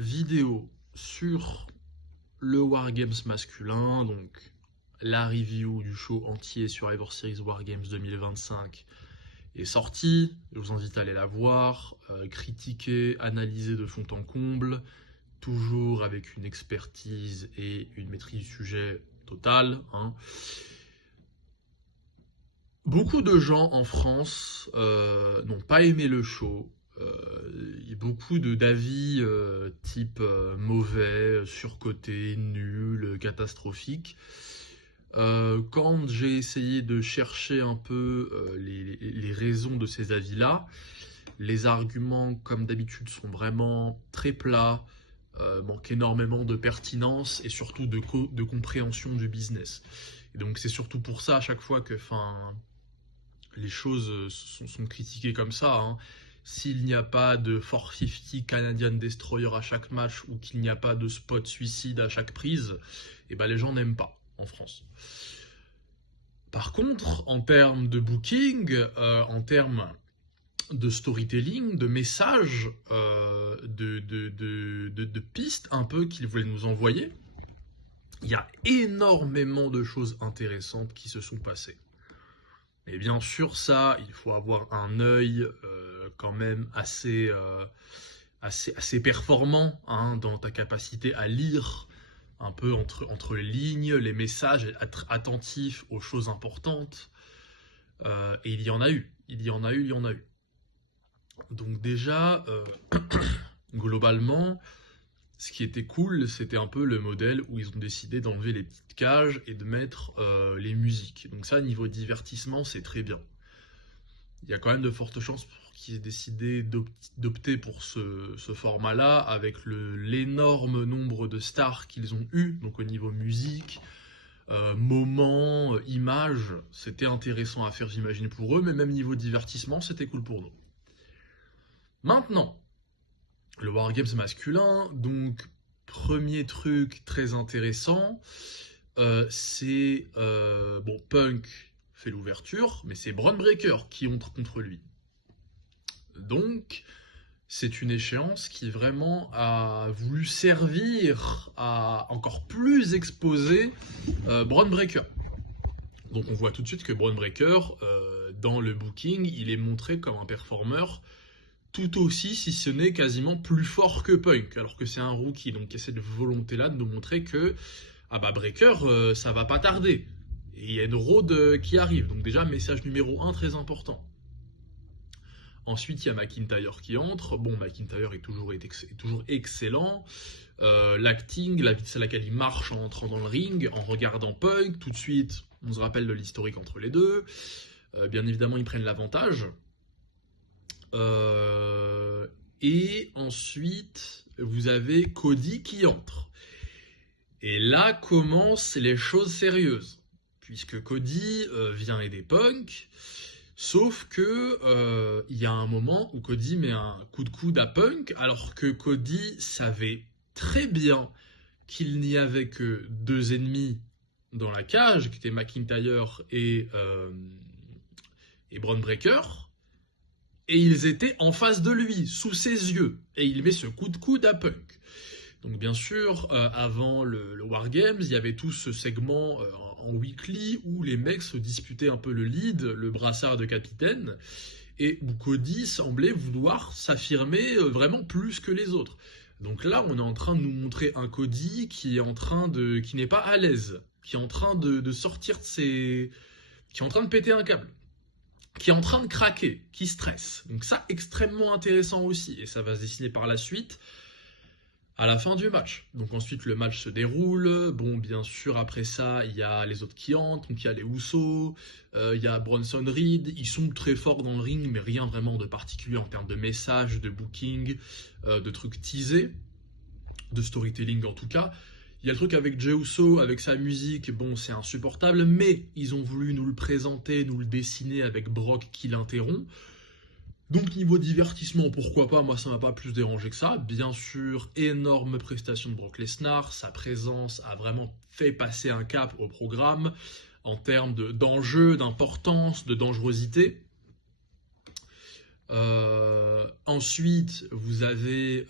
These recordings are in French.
vidéo sur le Wargames masculin, donc la review du show entier Survivor Series Wargames 2025 est sortie. Je vous invite à aller la voir, critiquer, analyser de fond en comble, toujours avec une expertise et une maîtrise du sujet totale. Beaucoup de gens en France n'ont pas aimé le show. Il y a beaucoup d'avis type mauvais, surcoté, nul, catastrophique. Quand j'ai essayé de chercher un peu les raisons de ces avis-là, les arguments, comme d'habitude, sont vraiment très plats, manquent énormément de pertinence et surtout de compréhension du business. Et donc c'est surtout pour ça à chaque fois que les choses sont critiquées comme ça. S'il n'y a pas de 450 Canadian Destroyer à chaque match ou qu'il n'y a pas de spot suicide à chaque prise, les gens n'aiment pas en France. Par contre, en termes de booking, en termes de storytelling, de messages, de pistes un peu qu'ils voulaient nous envoyer, il y a énormément de choses intéressantes qui se sont passées. Et bien sûr, ça, il faut avoir un œil quand même assez performant dans ta capacité à lire un peu entre les lignes, les messages, être attentif aux choses importantes. Et il y en a eu. Donc déjà, globalement, ce qui était cool, c'était un peu le modèle où ils ont décidé d'enlever les petites cages et de mettre les musiques. Donc ça, niveau divertissement, c'est très bien. Il y a quand même de fortes chances pour qu'ils aient décidé d'opter pour ce format-là, avec l'énorme nombre de stars qu'ils ont eu, donc au niveau musique, moments, images, c'était intéressant à faire, j'imagine, pour eux, mais même niveau divertissement, c'était cool pour nous. Maintenant, le Wargames masculin, donc premier truc très intéressant, c'est Punk fait l'ouverture, mais c'est Bron Breakker qui entre contre lui. Donc, c'est une échéance qui vraiment a voulu servir à encore plus exposer Bron Breakker. Donc on voit tout de suite que Bron Breakker, dans le booking, il est montré comme un performeur tout aussi, si ce n'est quasiment plus fort que Punk, alors que c'est un rookie, donc il y a cette volonté-là de nous montrer que Breakker, ça va pas tarder. Et il y a une road qui arrive, donc déjà message numéro 1 très important. Ensuite, il y a McIntyre qui entre. Bon, McIntyre est toujours excellent. L'acting, la vitesse à laquelle il marche en entrant dans le ring, en regardant Punk, tout de suite, on se rappelle de l'historique entre les deux. Bien évidemment, ils prennent l'avantage. Et ensuite, vous avez Cody qui entre. Et là commencent les choses sérieuses. Puisque Cody vient aider Punk, sauf que il y a un moment où Cody met un coup de coude à Punk, alors que Cody savait très bien qu'il n'y avait que deux ennemis dans la cage, qui étaient McIntyre et Bron Breakker, et ils étaient en face de lui, sous ses yeux, et il met ce coup de coude à Punk. Donc bien sûr, avant le Wargames, il y avait tout ce segment en weekly où les mecs se disputaient un peu le lead, le brassard de capitaine, et où Cody semblait vouloir s'affirmer vraiment plus que les autres. Donc là, on est en train de nous montrer un Cody qui n'est pas à l'aise, qui est en train de sortir de qui est en train de péter un câble, qui est en train de craquer, qui stresse. Donc ça, extrêmement intéressant aussi, et ça va se dessiner par la suite. À la fin du match. Donc ensuite le match se déroule. Bon, bien sûr, après ça, il y a les autres qui entrent. Donc il y a les Usos, il y a Bronson Reed. Ils sont très forts dans le ring, mais rien vraiment de particulier en termes de messages, de booking, de trucs teasés, de storytelling en tout cas. Il y a le truc avec Jey Uso, avec sa musique, bon, c'est insupportable, mais ils ont voulu nous le présenter, nous le dessiner avec Brock qui l'interrompt. Donc niveau divertissement, pourquoi pas, moi ça m'a pas plus dérangé que ça. Bien sûr, énorme prestation de Brock Lesnar, sa présence a vraiment fait passer un cap au programme en termes d'enjeu, d'importance, de dangerosité. Ensuite, vous avez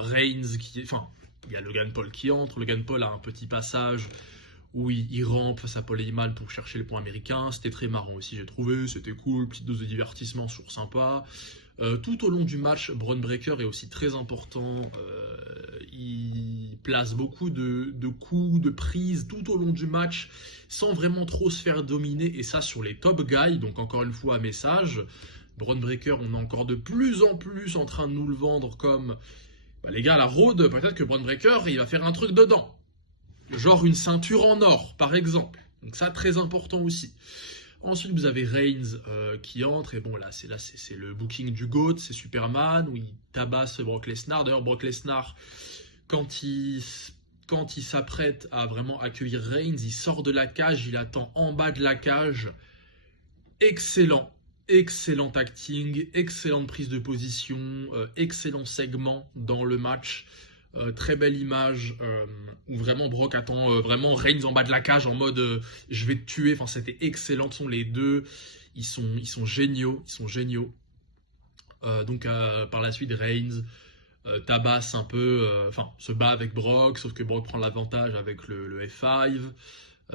Reigns enfin, il y a Logan Paul qui entre. Logan Paul a un petit passage où il rampe face à Paul Heyman pour chercher le point américain. C'était très marrant aussi, j'ai trouvé. C'était cool, petite dose de divertissement, toujours sympa. Tout au long du match, Bron Breakker est aussi très important. Il place beaucoup de coups, de prises tout au long du match, sans vraiment trop se faire dominer. Et ça, sur les top guys. Donc encore une fois, un message. Bron Breakker, on est encore de plus en plus en train de nous le vendre comme... les gars, la Road, peut-être que Bron Breakker, il va faire un truc dedans. Genre une ceinture en or, par exemple. Donc ça, très important aussi. Ensuite, vous avez Reigns qui entre. Et bon, là, c'est le booking du GOAT. C'est Superman, où il tabasse Brock Lesnar. D'ailleurs, Brock Lesnar, quand il s'apprête à vraiment accueillir Reigns, il sort de la cage, il attend en bas de la cage. Excellent acting, excellente prise de position, excellent segment dans le match. Très belle image où vraiment Brock attend vraiment Reigns en bas de la cage en mode je vais te tuer. Enfin, c'était excellent. Les deux, ils sont géniaux. Donc par la suite, Reigns tabasse un peu, se bat avec Brock, sauf que Brock prend l'avantage avec le F5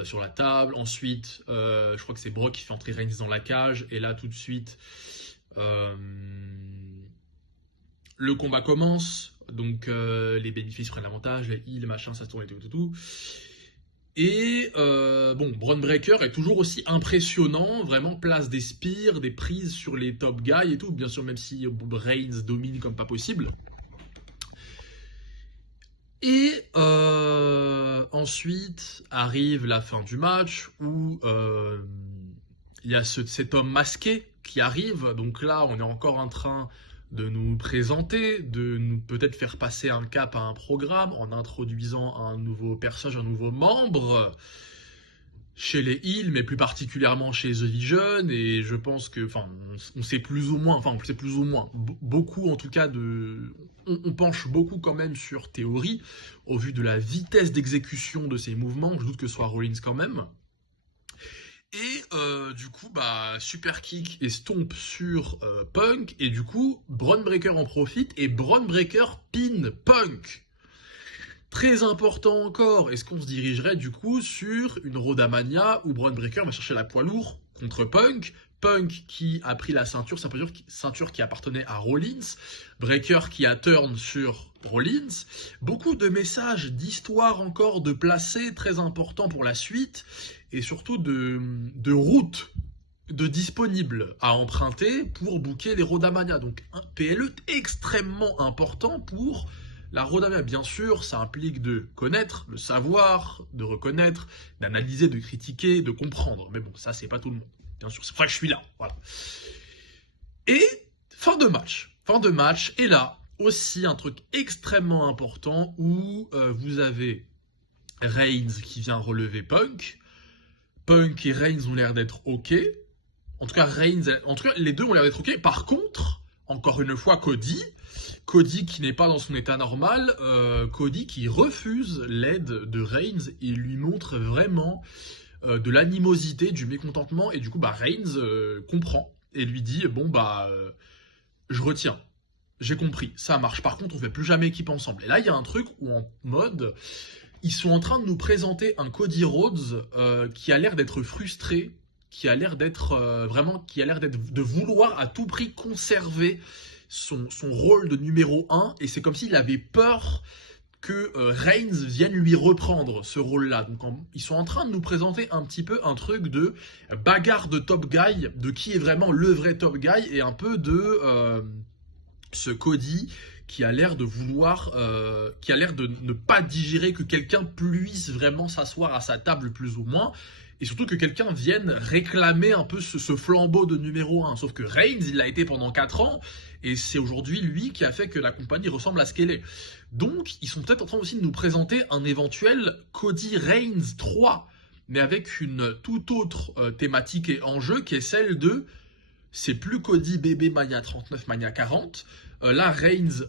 sur la table. Ensuite, je crois que c'est Brock qui fait entrer Reigns dans la cage. Et là, tout de suite, le combat commence. Donc les babyface prennent l'avantage, les heels, machin, ça se tourne et tout. Et Bron Breakker est toujours aussi impressionnant, vraiment place des spears, des prises sur les top guys et tout, bien sûr, même si Reigns domine comme pas possible. Et ensuite arrive la fin du match où il y a cet homme masqué qui arrive. Donc là, on est encore en train de nous présenter, de nous peut-être faire passer un cap à un programme en introduisant un nouveau personnage, un nouveau membre chez les Heels, mais plus particulièrement chez The Vision. Et je pense que, on sait plus ou moins, beaucoup en tout cas on penche beaucoup quand même sur théorie, au vu de la vitesse d'exécution de ces mouvements. Je doute que ce soit Rollins quand même. Et du coup, super kick et stomp sur Punk. Et du coup, Bron Breakker en profite et Bron Breakker pin Punk. Très important encore. Est-ce qu'on se dirigerait du coup sur une Road à Mania où Bron Breakker va chercher la poids lourd contre Punk? Punk qui a pris la ceinture qui appartenait à Rollins. Breakker qui a turn sur Rollins. Beaucoup de messages d'histoire encore de placer, très important pour la suite. Et surtout de routes de disponibles à emprunter pour booker les Road à Mania. Donc un PLE extrêmement important pour la Road à Mania. Bien sûr, ça implique de connaître, de savoir, de reconnaître, d'analyser, de critiquer, de comprendre. Mais bon, ça, c'est pas tout le monde. Bien sûr, c'est pour ça que je suis là. Voilà. Et fin de match. Et là, aussi un truc extrêmement important où vous avez Reigns qui vient relever Punk. Punk et Reigns ont l'air d'être OK. En tout cas, les deux ont l'air d'être OK. Par contre, encore une fois, Cody qui n'est pas dans son état normal, Cody qui refuse l'aide de Reigns et lui montre vraiment de l'animosité, du mécontentement. Et du coup, Reigns comprend et lui dit je retiens. J'ai compris, ça marche. Par contre, on fait plus jamais équipe ensemble. Et là, il y a un truc où en mode... Ils sont en train de nous présenter un Cody Rhodes qui a l'air d'être frustré, qui a l'air d'être de vouloir à tout prix conserver son rôle de numéro 1. Et c'est comme s'il avait peur que Reigns vienne lui reprendre ce rôle-là. Donc ils sont en train de nous présenter un petit peu un truc de bagarre de top guy, de qui est vraiment le vrai top guy, et un peu de ce Cody qui a l'air de vouloir, qui a l'air de ne pas digérer que quelqu'un puisse vraiment s'asseoir à sa table plus ou moins, et surtout que quelqu'un vienne réclamer un peu ce flambeau de numéro 1. Sauf que Reigns, il l'a été pendant 4 ans, et c'est aujourd'hui lui qui a fait que la compagnie ressemble à ce qu'elle est. Donc, ils sont peut-être en train aussi de nous présenter un éventuel Cody Reigns 3, mais avec une toute autre thématique et enjeu, qui est celle de... C'est plus Cody bébé Mania 39, Mania 40. Là, Reigns,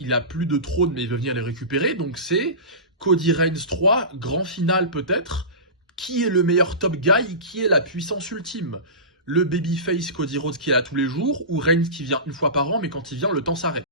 il a plus de trône, mais il veut venir les récupérer. Donc c'est Cody Reigns 3, grand final peut-être. Qui est le meilleur top guy? Qui est la puissance ultime? Le babyface Cody Rhodes qui est là tous les jours, ou Reigns qui vient une fois par an, mais quand il vient, le temps s'arrête?